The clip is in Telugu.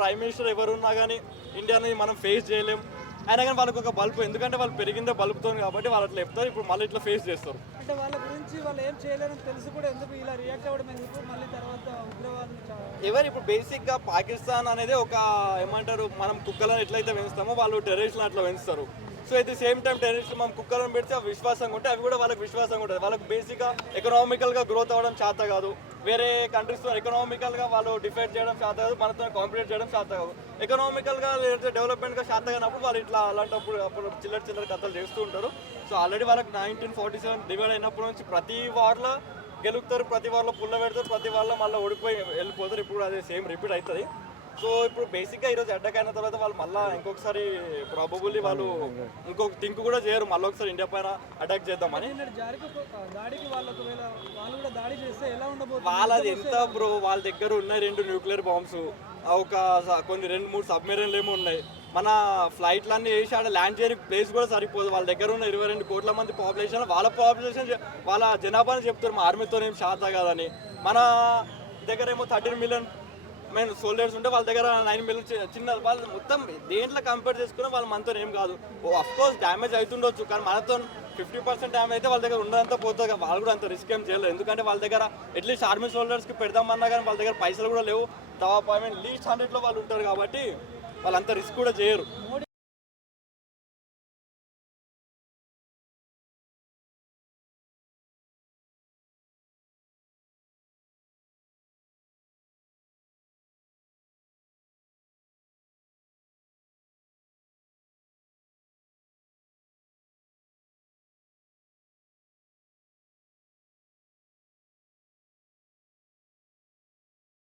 ప్రైమ్ మినిస్టర్ ఎవరున్నా కానీ ఇండియాని మనం ఫేస్ చేయలేం. అయినా కానీ వాళ్ళకి ఒక బల్బు, ఎందుకంటే వాళ్ళు పెరిగిందే బల్బుతో కాబట్టి వాళ్ళు అట్లా చెప్తారు. ఇప్పుడు మళ్ళీ ఇట్లా ఫేస్ చేస్తారు. అంటే వాళ్ళ గురించి వాళ్ళు ఏం చేయలేరని తెలిసి కూడా ఎందుకు ఇలా రియాక్ట్ అవ్వడం ఎందుకు? మళ్ళీ తర్వాత ఉగ్రవాదం ఎవరు ఇప్పుడు బేసిక్గా పాకిస్తాన్ అనేది ఒక ఏమంటారు, మనం కుక్కలను ఎట్లయితే పెంచుతామో వాళ్ళు టెర్రరిస్టులు అట్లా పెంచుతారు. So at the same time టెర్రరిస్టులు మనం కుక్కలను పెడితే అవి విశ్వాసంగా ఉంటే అవి కూడా వాళ్ళకి విశ్వాసంగా ఉంటుంది. వాళ్ళకి బేసిక్గా ఎకనామికల్గా గ్రోత్ అవ్వడం చేత కాదు, వేరే కంట్రీస్తో ఎకనామికల్గా వాళ్ళు డిఫైడ్ చేయడం చేత కాదు, మనతో కాంపిటేట్ చేయడం చేత కాదు. ఎకనామికల్గా లేదా డెవలప్మెంట్గా చేత కానప్పుడు వాళ్ళు ఇట్లా అలాంటప్పుడు అప్పుడు చిల్లర కథలు చేస్తూ ఉంటారు. సో ఆల్రెడీ వాళ్ళకి 1947 డివైడ్ అయినప్పటి నుంచి ప్రతి వార్లో గెలుపుతారు, ప్రతి వార్లో పుల్ల పెడతారు, ప్రతి వార్లో మళ్ళీ ఓడిపోయి వెళ్ళిపోతారు. ఇప్పుడు అదే సేమ్ రిపీట్ అవుతుంది. సో ఇప్పుడు బేసిక్గా ఈరోజు అటాక్ అయిన తర్వాత వాళ్ళు మళ్ళీ ఇంకొకసారి ప్రాబబుల్లీ వాళ్ళు ఇంకొక థింక్ కూడా చేయరు మళ్ళీ ఒకసారి ఇండియా పైన అటాక్ చేద్దామని. దాడికి వాళ్ళు ఒకవేళ వాళ్ళు కూడా దాడి చేస్తే ఎలా ఉండబోతుంది? వాళ్ళది ఎంత బ్రో, వాళ్ళ దగ్గర ఉన్నాయి 2 న్యూక్లియర్ బాంబ్స్, ఒక కొన్ని 2-3 సబ్మెరీన్లు ఏమో ఉన్నాయి. మన ఫ్లైట్లన్నీ వేసి ఆడ ల్యాండ్ చేయడానికి ప్లేస్ కూడా సరిపోదు. వాళ్ళ దగ్గర ఉన్న 22 కోట్ల మంది పాపులేషన్, వాళ్ళ పాపులేషన్ వాళ్ళ జనాభాని చెప్తారు మా ఆర్మీతో ఏం శాత కాదని. మన దగ్గర ఏమో 13 మిలియన్ సోల్జర్స్ ఉంటే వాళ్ళ దగ్గర 9 మిలియన్ చిన్న వాళ్ళు మొత్తం దేంట్లో కంపేర్ చేసుకుని వాళ్ళు మనతో ఏం కాదు. అఫ్కోర్స్ డ్యామేజ్ అవుతుండొచ్చు, కానీ మనతో 50% డ్యామేజ్ అయితే వాళ్ళ దగ్గర ఉండదంతా పోతుంది. వాళ్ళు కూడా అంత రిస్క్ ఏం చేయలేదు, ఎందుకంటే వాళ్ళ దగ్గర అట్లీస్ట్ ఆర్మీ సోల్జర్స్కి పెడదామన్నా కానీ వాళ్ళ దగ్గర పైసలు కూడా లేవు. లీస్ట్ 100లో వాళ్ళు ఉంటారు కాబట్టి వాళ్ళు అంత రిస్క్ కూడా చేయరు.